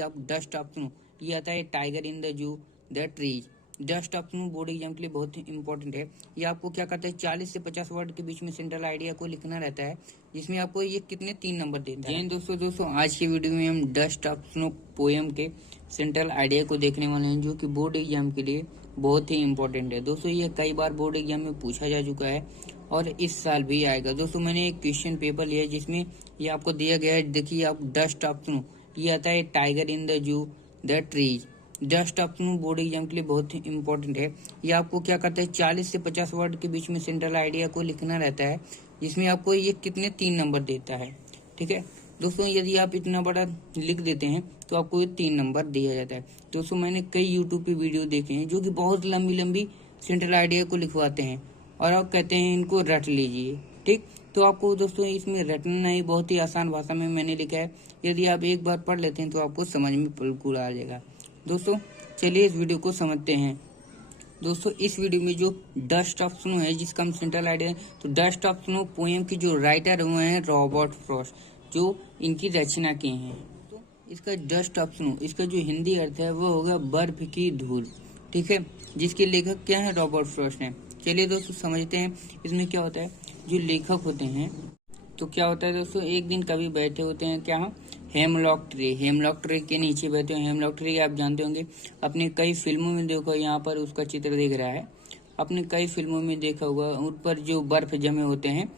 आप dust option ये आता है tiger in the zoo the trees. Dust option board exam के लिए बहुत ही इंपॉर्टेंट है। ये आपको क्या करता है 40 से 50 वर्ड के बीच में सेंट्रल आइडिया को लिखना रहता है, जिसमें आपको ये कितने 3 नंबर देता है। दोस्तों आज की वीडियो में हम डस्ट ऑप्शन पोएम के सेंट्रल आइडिया को देखने वाले हैं, जो कि बोर्ड एग्जाम के लिए बहुत ही इंपॉर्टेंट है। दोस्तों ये कई बार बोर्ड एग्जाम में पूछा जा चुका है और इस साल भी आएगा। दोस्तों मैंने एक क्वेश्चन पेपर लिया है जिसमें ये आपको दिया गया है। देखिए आप डस्ट ऑप्शन ये आता है tiger in the zoo the trees. Dust option board exam के लिए बहुत ही इंपॉर्टेंट है। ये आपको क्या करता है 40 से 50 वर्ड के बीच में सेंट्रल आइडिया को लिखना रहता है, जिसमें आपको ये कितने 3 नंबर देता है। ठीक है दोस्तों, यदि आप इतना बड़ा लिख देते हैं तो आपको ये 3 नंबर दिया जाता है। दोस्तों मैंने कई यूट्यूब पे वीडियो देखे हैं जो कि बहुत लंबी लंबी सेंट्रल आइडिया को लिखवाते हैं और आप कहते हैं इनको रट लीजिए। ठीक, तो आपको दोस्तों इसमें रटना नहीं, बहुत ही आसान भाषा में मैंने लिखा है। यदि आप एक बार पढ़ लेते हैं तो आपको समझ में बिल्कुल आ जाएगा। दोस्तों चलिए इस वीडियो को समझते हैं। दोस्तों इस वीडियो में जो डस्ट ऑफ स्नो है जिसका हम सेंट्रल आइडिया है, तो डस्ट ऑफ स्नो पोएम की जो राइटर हुए हैं रॉबर्ट फ्रॉस्ट, जो इनकी रचना किए हैं। तो इसका डस्ट ऑफ स्नो इसका जो हिंदी अर्थ है वो होगा बर्फ की धूल। ठीक है, जिसके लेखक क्या है रॉबर्ट फ्रॉस्ट है। चलिए दोस्तों समझते हैं इसमें क्या होता है। जो लेखक होते हैं तो क्या होता है दोस्तों, एक दिन कभी बैठे होते हैं क्या, हेमलॉक ट्री के नीचे बैठे हो। हेमलॉक ट्री आप जानते होंगे, अपने कई फिल्मों में देखो, यहाँ पर उसका चित्र दिख रहा है। अपने कई फिल्मों में देखा होगा, उन पर जो बर्फ जमे होते हैं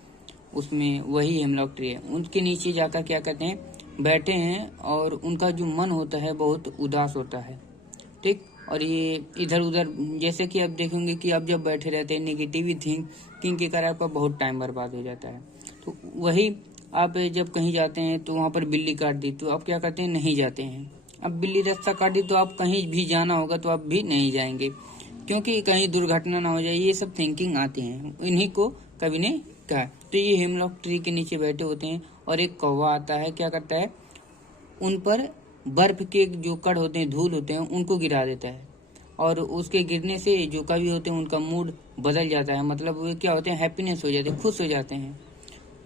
उसमें वही हेमलॉक ट्री है। उनके नीचे जाकर क्या करते हैं, बैठे हैं और उनका जो मन होता है बहुत उदास होता है। ठीक, और ये इधर उधर जैसे कि आप देखेंगे कि आप जब बैठे रहते हैं नेगेटिव थिंकिंग के कारण आपका बहुत टाइम बर्बाद हो जाता है। तो वही आप जब कहीं जाते हैं तो वहां पर बिल्ली काट दी तो आप क्या करते हैं, नहीं जाते हैं। अब बिल्ली रास्ता काट दी तो आप कहीं भी जाना होगा तो आप भी नहीं जाएंगे, क्योंकि कहीं दुर्घटना ना हो जाए। ये सब थिंकिंग आती हैं, इन्हीं को कवि ने कहा। तो ये हेमलॉक ट्री के नीचे बैठे होते हैं और एक कौवा आता है, क्या करता है, उन पर बर्फ के जो कण होते हैं, धूल होते हैं, उनको गिरा देता है। और उसके गिरने से जो कवि होते हैं उनका मूड बदल जाता है, मतलब वो क्या होते हैं, हैप्पीनेस हो जाते हैं, खुश हो जाते हैं।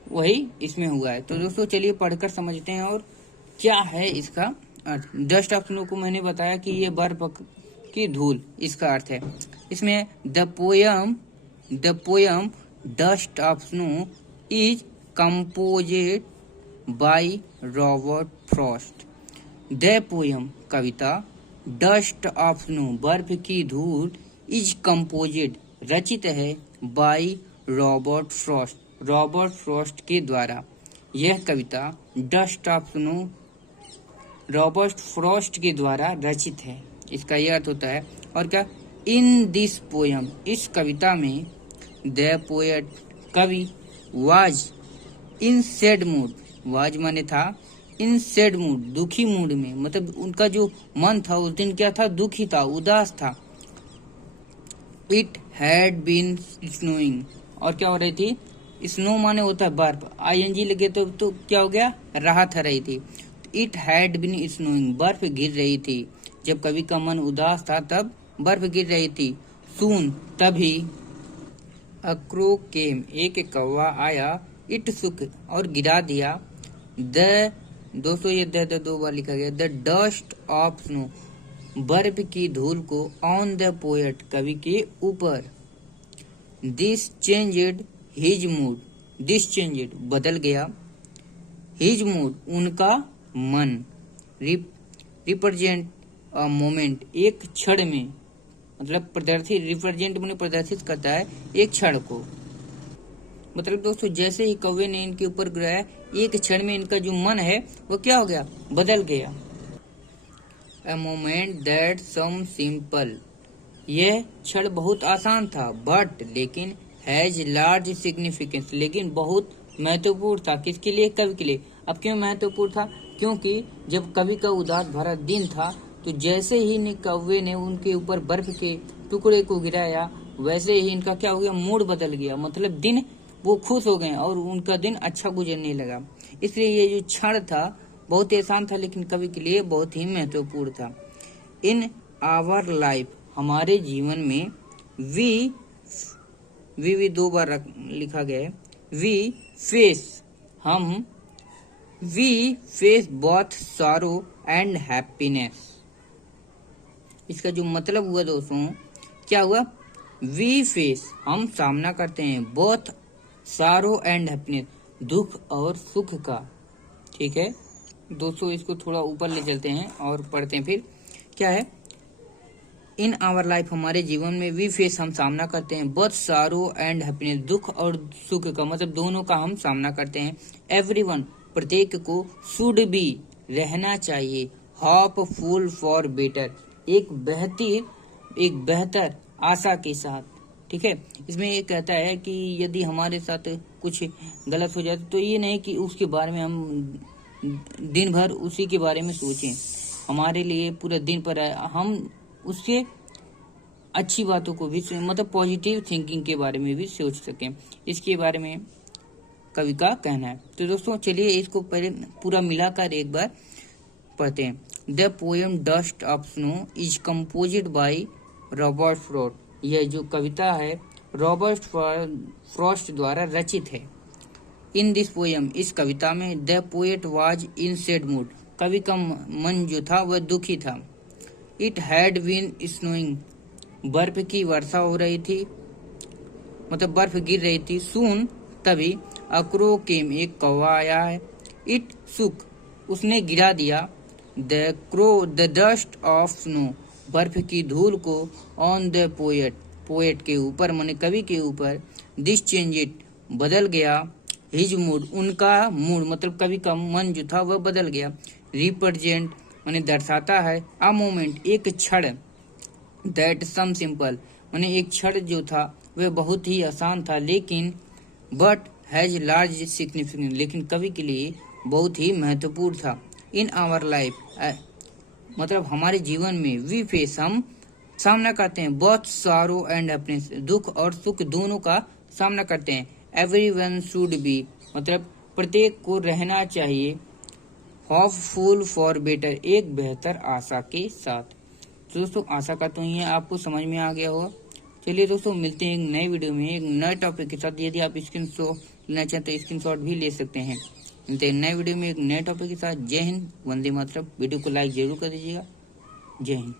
वही इसमें हुआ है। तो दोस्तों चलिए पढ़कर समझते हैं और क्या है इसका अर्थ। डस्ट ऑफ स्नो को मैंने बताया कि ये बर्फ की धूल, इसका अर्थ है। इसमें the poem dust of snow is composed by Robert Frost. The poem कविता डस्ट ऑफ स्नो बर्फ की धूल इज कंपोजेड रचित है बाय रॉबर्ट फ्रॉस्ट के द्वारा। यह कविता dust of snow Robert Frost के द्वारा रचित है। इसका यह अर्थ होता है। और क्या, इन दिस पोयम इस कविता में द पोएट कवि was in sad mood, was माने था, इन सैड मूड दुखी मूड में, मतलब उनका जो मन था उस दिन क्या था, दुखी था, उदास था। इट हैड बीन स्नोइंग, और क्या हो रही थी, स्नो माने होता है बर्फ, आईएनजी लगे तो क्या हो गया, राहत रही थी। इट हैड बीन स्नोइंग बर्फ गिर रही थी। जब कवि का मन उदास था तब बर्फ गिर रही थी। सून तभी अ क्रो केम एक कौवा आया, इट सुक और गिरा दिया। द दोस्तों ये द 2 बार लिखा गया। द डस्ट ऑफ स्नो बर्फ की धूल को ऑन द पोएट कवि के ऊपर। This changed his mood, this changed बदल गया, हिज मूड उनका मन, रिप्रेजेंट अ मोमेंट एक क्षण में, मतलब प्रदर्शित, रिप्रेजेंट मैंने प्रदर्शित करता है एक क्षण को। मतलब दोस्तों जैसे ही कौवे ने इनके ऊपर गिराया, एक क्षण में इनका जो मन है वो क्या हो गया, बदल गया। A moment that some simple, यह क्षण बहुत आसान था, बट लेकिन हैज लार्ज सिग्निफिकेंस, लेकिन बहुत महत्वपूर्ण था। किसके लिए, कवि के लिए। अब क्यों महत्वपूर्ण था, क्योंकि जब कवि का उदास भरा दिन था तो जैसे ही कौवे ने उनके ऊपर बर्फ के टुकड़े को गिराया, वैसे ही इनका क्या हो गया, मूड बदल गया, मतलब दिन वो खुश हो गए और उनका दिन अच्छा गुजरने लगा। इसलिए ये जो क्षण था बहुत ही आसान था, लेकिन कवि के लिए बहुत ही महत्वपूर्ण था। इन आवर लाइफ हमारे जीवन में, वी 2 बार लिखा गया है, वी फेस हम we face both sorrow and happiness. इसका जो मतलब हुआ दोस्तों, क्या हुआ? वी फेस, हम सामना करते हैं, बोथ सॉरो एंड हैप्पीनेस, दुख और सुख का। ठीक है दोस्तों, इसको थोड़ा ऊपर ले चलते हैं और पढ़ते हैं। फिर क्या है? इन आवर लाइफ, हमारे जीवन में, वी फेस, हम सामना करते हैं, बोथ सॉरो एंड हैप्पीनेस, दुख और सुख का, मतलब दोनों का हम सामना करते हैं। एवरीवन, प्रत्येक को, शुड बी, रहना चाहिए, होपफुल फॉर बेटर, एक बेहतर आशा के साथ। ठीक है, इसमें ये कहता है कि यदि हमारे साथ कुछ गलत हो जाए तो ये नहीं कि उसके बारे में हम दिन भर उसी के बारे में सोचें, हमारे लिए पूरा दिन पर हम उसके अच्छी बातों को भी, मतलब पॉजिटिव थिंकिंग के बारे में भी सोच सकें, इसके बारे में कवि का कहना है। तो दोस्तों चलिए इसको पहले पूरा मिलाकर एक बार पढ़ते हैं। The poem dust of snow is composed by Robert Frost. यह जो कविता है रॉबर्ट फ्रॉस्ट द्वारा रचित है। इन दिस पोएम, इस कविता में, the poet was in sad mood, कवि का मन जो था वह दुखी था। इट हैड बीन स्नोइंग, बर्फ की वर्षा हो रही थी, मतलब बर्फ गिर रही थी। सून, तभी, अ क्रो केम, एक कौवा आया है। इट सुक, उसने गिरा दिया, the crow the dust of snow, बर्फ की धूल को, ऑन द पोएट, पोएट के ऊपर, माने कवि के ऊपर। दिस चेंज इट, बदल गया, हिज मूड, उनका मूड, मतलब कवि का मन जो था वह बदल गया। रिप्रेजेंट, माने दर्शाता है, अ मोमेंट, एक क्षण, दैट सम सिंपल, माने एक क्षण जो था वह बहुत ही आसान था, लेकिन बट हैज लार्ज सिग्निफिकेंस, लेकिन कवि के लिए बहुत ही महत्वपूर्ण था। इन आवर लाइफ, मतलब हमारे जीवन में, वी फेस, हम सामना करते हैं, बोथ सॉरो एंड हैप्पीनेस, दुख और सुख दोनों का सामना करते हैं। एवरीवन शुड बी, मतलब प्रत्येक को रहना चाहिए, होपफुल फॉर बेटर, एक बेहतर आशा के साथ। तो दोस्तों आशा करता हूँ ये आपको समझ में आ गया होगा। चलिए दोस्तों मिलते हैं एक नए वीडियो में एक नए टॉपिक के साथ। यदि आप स्क्रीनशॉट लेना चाहते हैं तो स्क्रीनशॉट भी ले सकते हैं। मिलते हैं नए वीडियो में एक नए टॉपिक के साथ। जय हिंद, वंदे मातरम। वीडियो को लाइक जरूर कर दीजिएगा। जय हिंद।